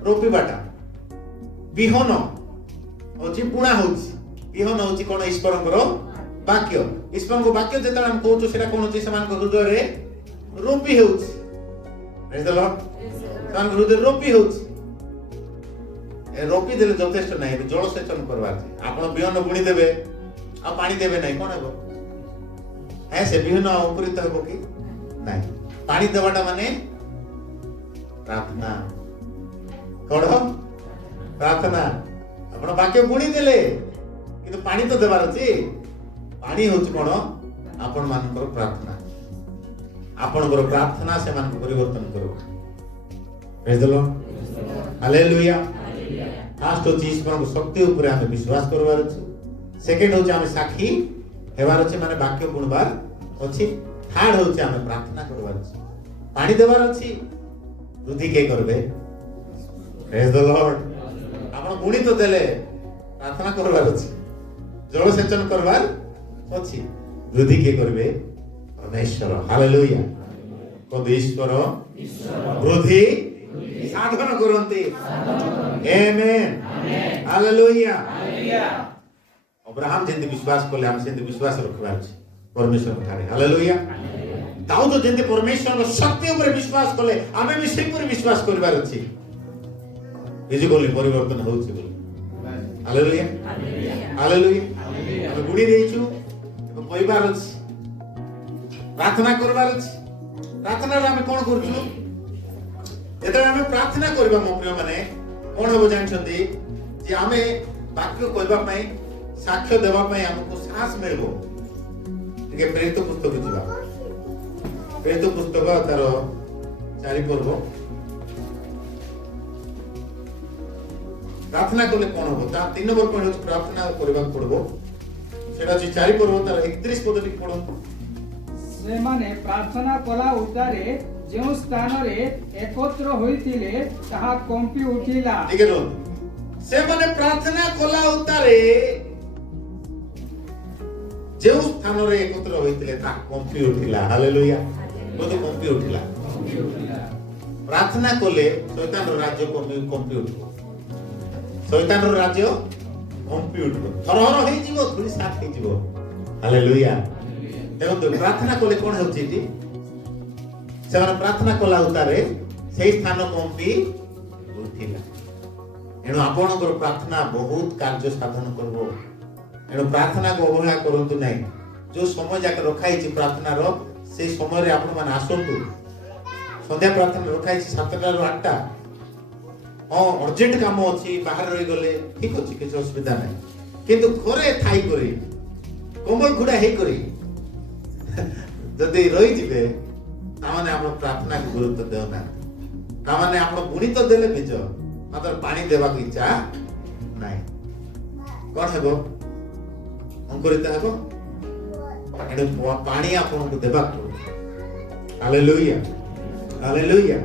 ରୋପିବାଟା। ବିହନ ହଉଛି ବୁଣା ହଉଛି। ବିହନ ହଉଛି କଣ? ଈଶ୍ୱରଙ୍କର ବାକ୍ୟ। ଈଶ୍ୱରଙ୍କ ବାକ୍ୟ ଯେତେବେଳେ ଆମେ କହୁଛୁ ସେଟା କଣ ହଉଛି? ସେମାନଙ୍କ ହୃଦୟରେ ରୋପି ହେଉଛି। ସେମାନଙ୍କ ହୃଦୟରେ ରୋପି ହେଉଛି। ରୋପି ଦେଲେ ଯଥେଷ୍ଟ ନାହିଁ, ଜଳସେଚନ କରବାର ଅଛି। ଆପଣ ବିହନ ବୁଣି ଦେବେ ଆଉ ପାଣି ଦେବେ ନାହିଁ, କଣ ହେବ? ସେ ବିହନ ଅଙ୍କୁରିତ ହେବ କି ନାହିଁ? ପାଣି ଦେବାଟା ମାନେ ପ୍ରାର୍ଥନା। କଣ? ପ୍ରାର୍ଥନା। ଆପଣ ବାକ୍ୟ ବୁଣି ଦେଲେ କିନ୍ତୁ ପାଣି ତ ଦେବାର ଅଛି। ପାଣି ହଉଛି କଣ? ଆପଣ ମାନଙ୍କର ପ୍ରାର୍ଥନା। ଆପଣଙ୍କର ପ୍ରାର୍ଥନା ସେମାନଙ୍କୁ ପରିବର୍ତ୍ତନ କରିବ। ପ୍ରେଜ୍ ଦ ଲର୍ଡ। ହାଲେଲୁୟା। ଫାର୍ଷ୍ଟ ହଉଛି ଈଶ୍ୱରଙ୍କ ଶକ୍ତି ଉପରେ ଆମେ ବିଶ୍ୱାସ କରିବାର ଅଛି। ସେକେଣ୍ଡ ହଉଛି ଆମେ ସାକ୍ଷୀ ହେବାର ଅଛି, ମାନେ ବାକ୍ୟ ବୁଣିବାର ଅଛି। ଥାର୍ଡ ହଉଛି ଆମେ ପ୍ରାର୍ଥନା କରିବାର ଅଛି, ପାଣି ଦେବାର ଅଛି। ବୃଦ୍ଧି କିଏ କରିବେ? ପ୍ରେଜ୍ ଦ ଲର୍ଡ। ଆପଣ ବୁଣି ତ ଦେଲେ, ପ୍ରାର୍ଥନା କରିବାର ଅଛି, ଜଳସେଚନ କରିବାର ଅଛି। ବୃଦ୍ଧି କିଏ କରିବେ? ପରମେଶ୍ୱର। ହାଲେଲୁୟା। ଈଶ୍ୱର ବୃଦ୍ଧି ସାଧନ କରନ୍ତି। ଆମେନ୍। ହାଲେଲୁୟା। ଅବ୍ରାହମ ଯେମିତି ବିଶ୍ୱାସ କଲେ ଆମେ ସେମିତି ବିଶ୍ୱାସ ରଖିବାର ଅଛି ପରମେଶ୍ୱର ଠାରେ। ହାଲେଲୁୟା। ଦାଉଦ ଯେମିତି ପରମେଶ୍ୱରଙ୍କ ଶକ୍ତି ଉପରେ ବିଶ୍ୱାସ କଲେ ଆମେ ବି ସେପରି ବିଶ୍ୱାସ କରିବାର ଅଛି। ଫିଜିକାଲି ପରିବର୍ତ୍ତନ ହେଉଛି ବୋଲି। Hallelujah hallelujah. ଆମେ ବୁଣି ଦେଇଛୁ, ଏବେ କହିବାର ଅଛି, ପ୍ରାର୍ଥନା କରିବାର ଅଛି। ପ୍ରାର୍ଥନାରେ ଆମେ କଣ କରୁଛୁ? ଯେତେବେଳେ ଆମେ ପ୍ରାର୍ଥନା କରିବା ମୋ ପ୍ରିୟ ମାନେ, କଣ ହେବ ଜାଣିଛନ୍ତି? ଯେ ଆମେ ବାକ୍ୟ କହିବା ପାଇଁ, ସାକ୍ଷ୍ୟ ଦେବା ପାଇଁ ଆମକୁ ସାହସ ମିଳିବ। ଟିକେ ପ୍ରେରିତ ପୁସ୍ତକ ଯିବା। ପ୍ରେରିତ ପୁସ୍ତକ ତାର 4 ପର୍ବ। ପ୍ରାର୍ଥନା କଲେ କଣ ହବ? ତା 3 ନମ୍ବର ପଏଣ୍ଟ ହଉଛି ପ୍ରାର୍ଥନା କରିବାକୁ ପଡିବ। ସେଟା ହଉଛି 4 ପର୍ବ ତାର 31 ପଦ ଟିକେ ପଢନ୍ତୁ। ସେମାନେ ପ୍ରାର୍ଥନା କଲା ଉତ୍ତାରେ ଯେଉଁ ସ୍ଥାନରେ ଏକତ୍ର ହୋଇଥିଲେ ତାହା କମ୍ପି ଉଠିଲା। ଟିକେ ରୁହନ୍ତୁ। ସେମାନେ ପ୍ରାର୍ଥନା କଲା ଉତ୍ତାରେ ଯେଉଁ ସ୍ଥାନରେ ଏକତ୍ର ହୋଇଥିଲେ ତାହା କମ୍ପି ଉଠିଲା। ହାଲେଲୁୟା। ବୋଧେ କମ୍ପି ଉଠିଲା। ପ୍ରାର୍ଥନା କଲେ ଶୈତାନର ରାଜ୍ୟ କମ୍ପି ଉଠିବ। ଶୈତାନର ରାଜ୍ୟ କମ୍ପି ଉଠିବ, ଥରହର ହେଇଯିବ, ଧୂଳି ସାତ ହେଇଯିବ। ହାଲେଲୁୟା। ଦେଖନ୍ତୁ ପ୍ରାର୍ଥନା କଲେ କଣ ହେଉଛି ଏଠି? ସେମାନେ ପ୍ରାର୍ଥନା କଲା ଉତ୍ତାରେ ସେଇ ସ୍ଥାନ କମ୍ପି ଉଠିଲା। ଏଣୁ ଆପଣଙ୍କର ପ୍ରାର୍ଥନା ବହୁତ କାର୍ଯ୍ୟ ସାଧନ କରିବ। ଏଣୁ ପ୍ରାର୍ଥନାକୁ ଅବହେଳା କରନ୍ତୁ ନାହିଁ। ଯୋଉ ସମୟ ଯାକ ରଖାଯାଇଛି ପ୍ରାର୍ଥନାର, ସେଇ ସମୟରେ ଆପଣମାନେ ଆସନ୍ତୁ। ସନ୍ଧ୍ୟା ପ୍ରାର୍ଥନା ରଖାଯାଇଛି 7ଟାରୁ 8ଟା। ଅର୍ଜେଣ୍ଟ କାମ ଅଛି, ବାହାରେ ରହିଗଲେ ଠିକ ଅଛି, କିଛି ଅସୁବିଧା ନାହିଁ। କିନ୍ତୁ ଘରେ ଥାଇକରି କମଳ ଘୁଡା ହେଇକରି ଯଦି ରହିଯିବେ, ତାମାନେ ଆପଣ ପ୍ରାର୍ଥନାକୁ ଗୁରୁତ୍ୱ ଦେଉନାହାନ୍ତି। ତାମାନେ ଆପଣ ବୁଣି ତ ଦେଲେ ବୀଜ, ମାତ୍ର ପାଣି ଦେବାକୁ ଇଚ୍ଛା ନାହିଁ। କଣ ହେବ? ଅଙ୍କୁରିତ ହେବ। ଏଣୁ ପାଣି ଆପଣଙ୍କୁ ଦେବାକୁ ପଡିବ। Hallelujah hallelujah.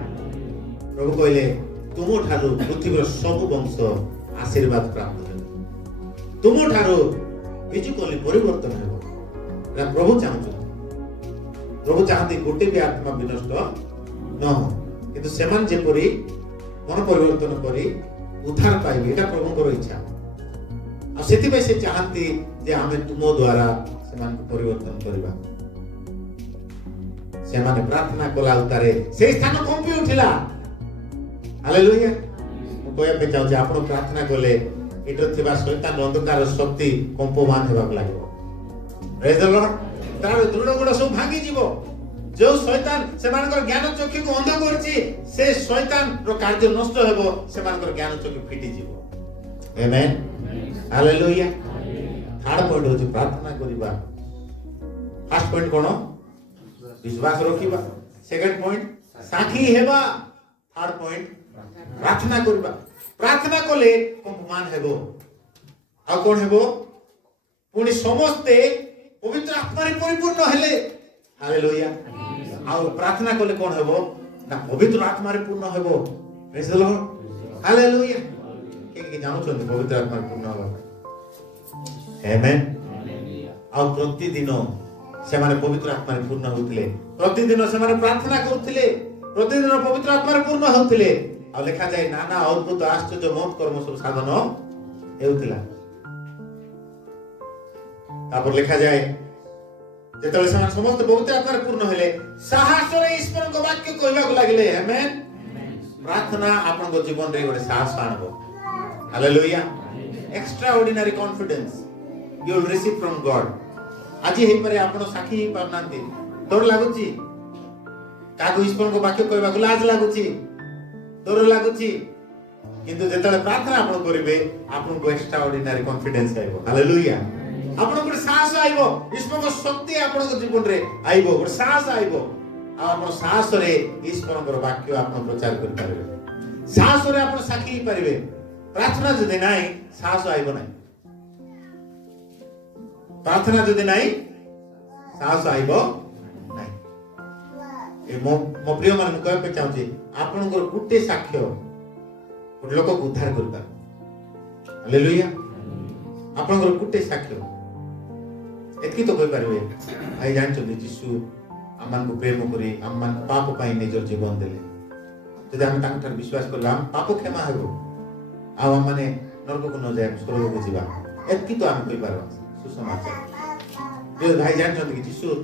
ପ୍ରଭୁ କହିଲେ ତୁମ ଠାରୁ ପୃଥିବୀର ସବୁ ବଂଶ ଆଶୀର୍ବାଦ ପ୍ରାପ୍ତ ହେବ। तुम ठारो फिजिकली परिवर्तन हेबो प्रभु चाहते प्रभु चाहते गोटे भी आत्मा विनष्ट न हो किंतु सेमान जेपरी मन परिवर्तन करी उद्धार पाइबे एटा प्रभुଙ୍କର इच्छा आ सेति से चाहती जे आमे तुम द्वारा सेमान को परिवर्तन करबा सेमाने प्रार्थना कला उतारे से स्थान कंपी उठिला हालेलुया मु कहया पे चाहू जे आपण प्रार्थना कले एटर थिबा शैतान अंधकार शक्ति कंपमान हेबा लागो प्रेज द लॉर्ड तार दृढ़ गुण सब भांगी जीवो जो शैतान सेमानकर ज्ञान चक्षु को अंध करछि से शैतान रो कार्य नष्ट हेबो सेमानकर ज्ञान चक्षु फिटी जीवो आमेन हालेलुया थर्ड पॉइंट होछि प्रार्थना करिबा फर्स्ट पॉइंट कोन विश्वास रखिबा सेकंड पॉइंट साखी हेबा थर्ड पॉइंट प्रार्थना करिबा प्रार्थना कले कंपमान हेबो आ कोन हेबो पुनी समस्ते पवित्र आत्मा रे परिपूर्ण हेले हालेलुया आ प्रार्थना कले कोन हेबो ना पवित्र आत्मा रे पूर्ण हेबो प्रेज द लॉर्ड हालेलुया के जानो छन पवित्र आत्मा रे पूर्ण हेबो आमेन आ प्रतिदिन से माने पवित्र आत्मा रे पूर्ण होतिले प्रतिदिन से माने प्रार्थना करथिले प्रतिदिन पवित्र आत्मा रे पूर्ण होतिले आ लिखा जाय नाना अद्भुत आश्चर्य मत कर्म सब साधन हेउतिला तापर लिखा जाय जेतले से समस्त पवित्र आत्मा रे पूर्ण हेले साहस रे ईश्वर को वाक्य कहला को लागिले आमेन प्रार्थना आपन को जीवन रे गोटे साहस आनबो hallelujah extraordinary confidence you will receive from God आज हे परे आपण साखी पारनांती डर लागुची कागो ईश्वर को वाक्य कहबा को लाज लागुची डर लागुची किंतु जेतले प्रार्थना आपण करिवे आपण को एक्स्ट्रा ऑर्डिनरी कॉन्फिडेंस आइबो हालेलुया आपण को साहस आइबो ईश्वर को शक्ति आपण को जीवन रे आइबो और साहस आइबो आ आपण साहस रे ईश्वर को वाक्य आपण प्रचार कर पारिबे साहस रे आपण साखी पारिबे प्रार्थना जदि नाही साहस आइबो नाही प्रार्थना जदि नाही साहस आइबो नाही ए मो प्रिय मान कहै पे चाहूची आपण को गुटे साक्ष्य गोटे लोक को उद्धार करबा हालेलुया आपण को गुटे साक्ष्य एतकी तो कहि परबे आई जानछो यीशु आमान को प्रेम करी आमान पाप पाई निजर जीवन देले जदि हम तांकर विश्वास करबा हम पाप क्षमा हेबो आ माने नरक को न जाय स्वर्ग को जीवा एतकी तो हम कहि परबा सुसमाचार जे भाई जानछो कि यीशु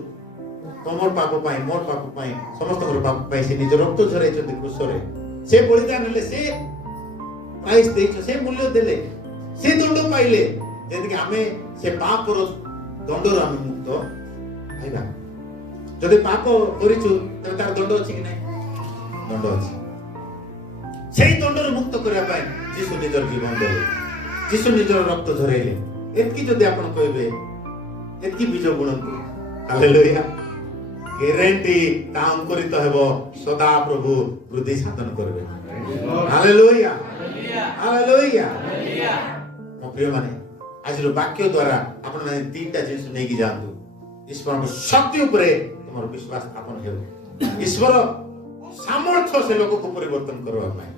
तमर पाप पाई मोर पाप पाई समस्त पाप पाई से निज रक्त झराई छथि क्रूस रे से बलिदान ले से प्राइस देछ से मूल्य देले से दंड पाइले जेति कि हमें से पाप रो दंड रो हम मुक्त आइबा जदि पाप करिछु त तार दंड अछि कि नै दंड अछि सेही दंड रो मुक्त करिया पाई यीशु निजर जीवन देले यीशु निजर रक्त झराइले एतकी जदि आपण कहबे एतकी बीज गुणंतु हालेलुया ग्यारंटी काम करित हेबो सदा प्रभु वृद्धि साधन करबे हालेलुया हालेलुया मो प्रिय माने आज रो वाक्य द्वारा आपण माने तीनटा जिंस नै कि जानतु ईश्वर को शक्ति ऊपर तुमर विश्वास स्थापन हेबो ईश्वर सामर्थ्य से लोक को परिवर्तन करबा पाए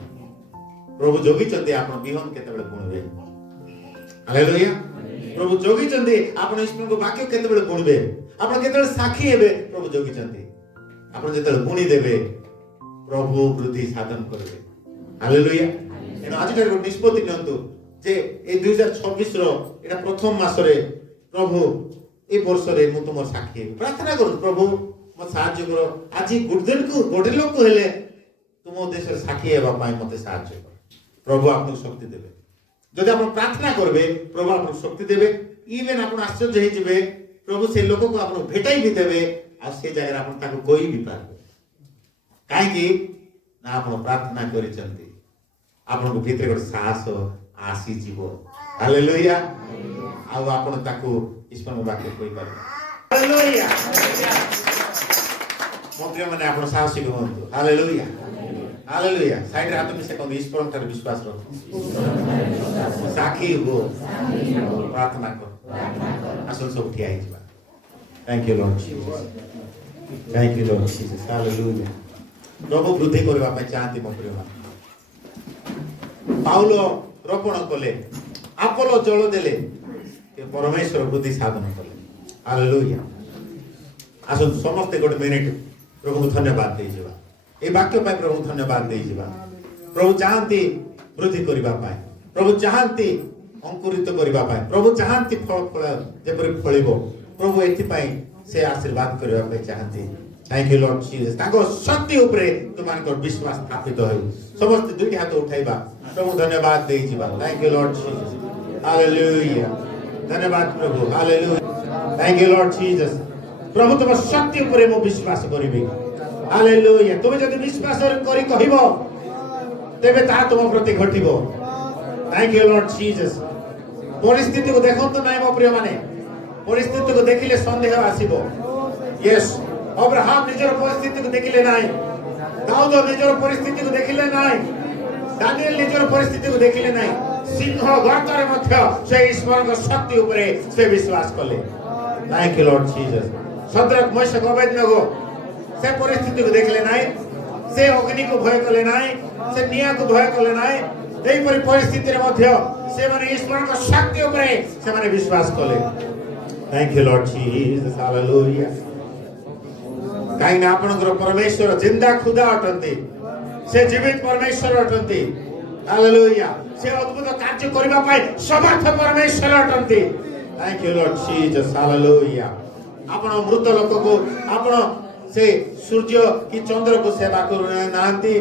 प्रभु जोगी चंदी आपण बिहन केतेबेले बुणबे हालेलुया प्रभु जोगी चंदी आपण ईश्वर को वाक्य केतेबेले बुणबे आपण केतेबेले साखी हेबे प्रभु जोगी चंदी आपण जेतेबेले बुणी देबे प्रभु वृद्धि साधन करबे हालेलुया एनो आज का निष्पत्ति नियंतु जे ए 2026 रो एटा प्रथम मास रे प्रभु ए वर्ष रे मु तुमर साखी प्रार्थना करू प्रभु मत साहाय्य करो आज गुडदिन को गोटे लोक हेले तुम देश रे साखी हेबा पाई मते साहाय्य करो प्रभु आपको शक्ति देबे जदि आपण प्रार्थना करबे प्रभु आपको शक्ति देबे इवन आपण आश्चर्य हे जिवे प्रभु से लोक को आपण भेटाई भी देबे आ से जगह आपण ताको कोई भी पारबे काहे कि ना आपण प्रार्थना करि चंती आपण को भीतर को साहस आसी जीवो हालेलुया आ आपण ताको ईश्वर वाक्य कोई पारबे हालेलुया मो प्रिय माने आपण साहसी होंतु हालेलुया हालेलुया साइड रे हाथ में से कोन ईश्वर पर विश्वास रखो साखी हो प्रार्थना कर असल सब उठी आई जीवा thank you Lord Jesus thank you Lord Jesus hallelujah प्रभु वृद्धि करबा पे चाहती मो प्रिय पाउलो रोपण कले अपोलो जल देले परमेश्वर वृद्धि साधन कले हालेलुया आसन समस्ते गोटे मिनिट प्रभु को धन्यवाद दे जिवा ए वाक्य पाए प्रभु धन्यवाद दे जिवा प्रभु चाहती वृद्धि करबा पाए प्रभु चाहती अंकुरित करबा पाए प्रभु चाहती फल फल जेपरि फळिबो प्रभु एथि पाए से आशीर्वाद करबा पाए चाहती थैंक यू लॉर्ड जीसस ताको शक्ति ऊपर तुमको विश्वास स्थापित हो समस्त दुई हाथ उठाइबा प्रभु धन्यवाद दे जिवा thank you Lord Jesus hallelujah धन्यवाद प्रभु hallelujah thank you Lord Jesus प्रभु तुम शक्ति ऊपर मो विश्वास करिबे हालेलुया तुम जदि विश्वास करी कहिबो तेबे ता तुम प्रति घटिबो थैंक यू लॉर्ड जीसस परिस्थिति को देखंतो नाही मो प्रिय माने परिस्थिति को देखिले संदेह आसीबो यस अब्राहम निजर परिस्थिति को देखिले नाही दाऊद निजर परिस्थिति को देखिले नाही दानिएल निजर परिस्थिति को देखिले नाही सिंह गर्तरे मध्य से ईश्वर को शक्ति ऊपर से विश्वास कले thank you Lord Jesus Shadrach Meshach Abednego से परिस्थिति को देखले नाही से अग्नि को भय कले नाही से निया को भय कले नाही एई परि परिस्थिति रे मध्य से माने ईश्वर को शक्ति ऊपर से माने विश्वास कले thank you Lord Jesus hallelujah काई ना आपनकर परमेश्वर जिंदा खुदा अटंती से जीवित परमेश्वर अटंती हालेलुया से अद्भुत कार्य करबा पाए समर्थ परमेश्वर अटंती thank you Lord Jesus hallelujah आपण मृत लोक को आपण से सूर्य की चंद्र को सेवा करू नांती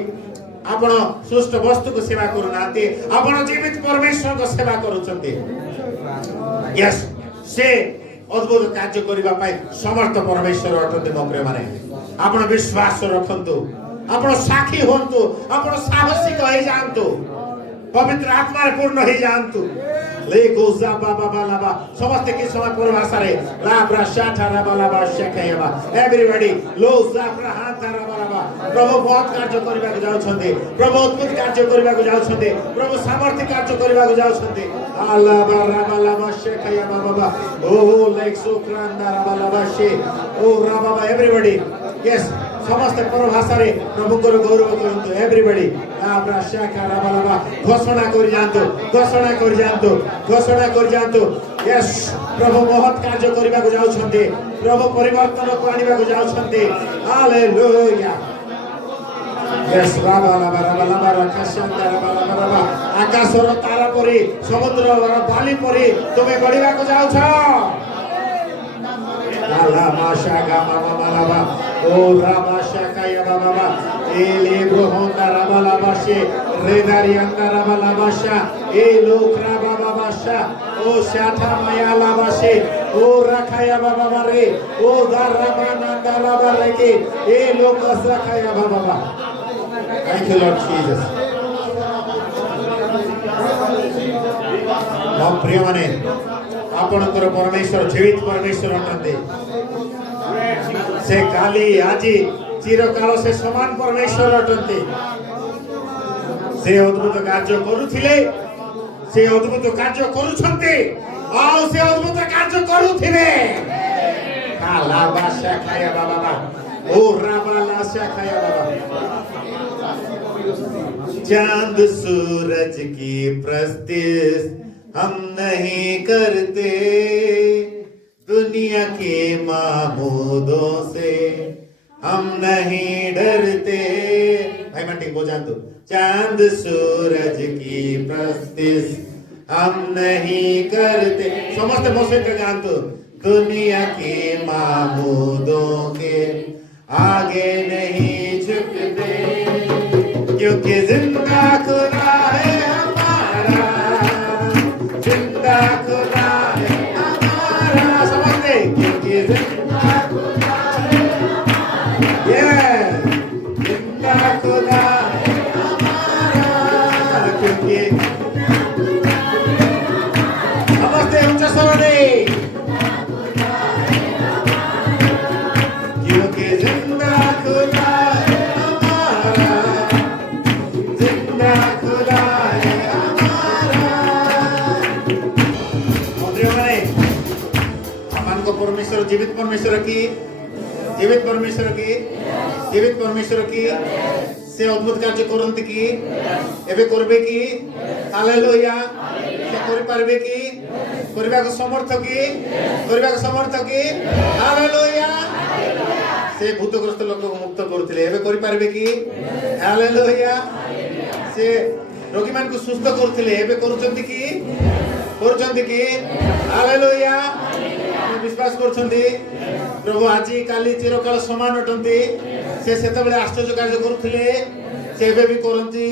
आपण सृष्ट वस्तु को सेवा करू नांती आपण जीवित परमेश्वर को सेवा करूचंती यस से अद्भुत कार्य करबा पाए समर्थ परमेश्वर अटंती मो प्रिय माने आपण विश्वास रखंतु आपण साखी होंतु आपण साहसिक हो जानतु पवित्र आत्मा रे पूर्ण हो जानतु लेको जाबा बाबा लाबा समस्त के समय पूर्व भाषा रे लाब्रा शाठा राबा लाबा शेखयबा एवरीबॉडी लो जाफ्रा हाथा राबा लाबा प्रभु बहुत कार्य करबा के जाउ छथि प्रभु अद्भुत कार्य करबा के जाउ छथि प्रभु सामर्थ्य कार्य करबा के जाउ छथि आलाबा राबा लाबा शेखयबा बाबा ओ लेक सुक्रांदा राबा लाबा शे ओ राबा एवरीबॉडी यस समस्त पर भाषा रे प्रभु को गौरव करंतु एवरीबॉडी आपरा शाखा राबा लाबा घोषणा कर जानतु यस प्रभु बहुत कार्य करबा को जाउ छथि प्रभु परिवर्तन को आनिबा को जाउ छथि हालेलुया यस राबा लाबा रखसंता राबा आकाशर तारा परी समुद्र बाली परी तुमे गड़िबा को जाउ छ ला माशा गामा मालाबा ओ रामाशा काया बाबा एले ब्रोहोंदा राबालाबाशे रेदारी अंदा राबालाबाशा ए लोकरा बाबाबाशा ओ शाठा मायालाबाशे ओ रखाया बाबा रे ओ दाराबानंदा राबा रे के ए लोकस रखाया बाबा थैंक यू लॉर्ड जीसस हम प्रिय माने आपनकर परमेश्वर जीवित परमेश्वर अटंते से काली आजी चिरकाल से समान परमेश्वर अटंते से अद्भुत कार्य करूथिले से अद्भुत कार्य करूछंते आ से अद्भुत कार्य करूथिबे काला बाशा खाया बाबा ओ राबाला शा खाया बाबा चांद सूरज की प्रस्तिस हम नहीं करते दुनिया के मामूदों से हम नहीं डरते भाई मंटी को जान दो चांद सूरज की प्रस्तिस हम नहीं करते समस्त मौसम का गान तो दुनिया के मामूदों के आगे नहीं झुकते क्योंकि जिंदा खुदा है हमारा जिंदा खुदा है हमारा समझते क्योंकि जिंदा खुदा है हमारा जिंदा खुदा है हमारा क्योंकि समझते ऊंचा स्वर दे क्योंकि जिंदा खुदा है हमारा जिंदा खुदा है परमेश्वर जीवित परमेश्वर की से अद्भुत कार्य करंती की एबे करबे की हालेलुया से कर पारबे की କରିବାକୁ ସମର୍ଥ କି କରିବାକୁ ସମର୍ଥ କି ହାଲେଲୁୟା ସେ ଭୂତଗ୍ରସ୍ତ ଲୋକକୁ ମୁକ୍ତ କରୁଥିଲେ ଏବେ କରିପାରିବେ କି ହାଲେଲୁୟା ସେ ରୋଗୀମାନଙ୍କୁ ସୁସ୍ଥ କରୁଥିଲେ ଏବେ କରୁଛନ୍ତି କି ହାଲେଲୁୟା ବିଶ୍ୱାସ କରୁଛନ୍ତି ପ୍ରଭୁ ଆଜି କାଲି ଚିରକାଳ ସମାନ ଅଟନ୍ତି ସେ ସେତେବେଳେ ଆଶ୍ଚର୍ଯ୍ୟ କାର୍ଯ୍ୟ କରୁଥିଲେ ସେ ଏବେ ବି କରନ୍ତି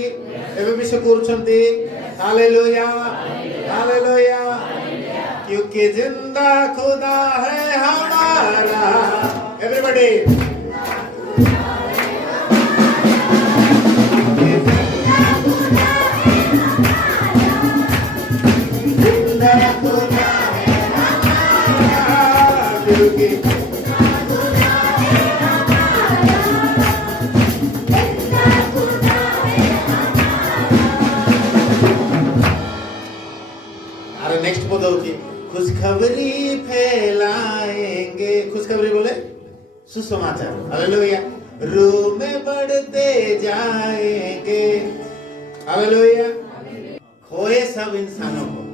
ଏବେ ବି ସେ କରୁଛନ୍ତି हालेलुया हालेलुया क्योंकि जिंदा खुदा है हमारा एवरीबॉडी जिंदा खुदा है हमारा क्योंकि नेक्स्ट पद होती खुशखबरी फैलाएंगे खुशखबरी बोले सुसमाचार हालेलुया रूह में बढ़ते जाएंगे हालेलुया खोए सब इंसानों को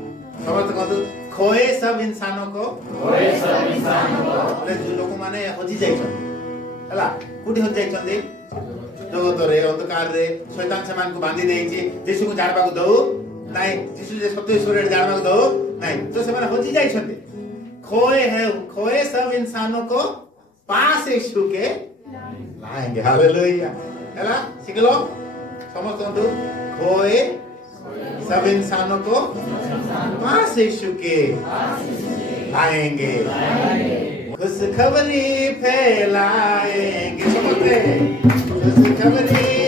समझ कहो खोए सब इंसानों को जो लोक माने हजी जाइछन हला कुटी हजी जाइछन जगत रे अंधकार रे शैतान समान को बांधी देइछि यीशु को जाणबा को दउ नहीं यीशु जे सत्य ईश्वर जाणबा को दउ नहीं तो से माने हजी जाइछन खोए सब इंसानों को पास यीशु के लाएंगे हालेलुया हला सिखलो समझतो खोए सब इंसानों को पास यीशु के लाएंगे खुशखबरी फैलाएंगे समझते खुशखबरी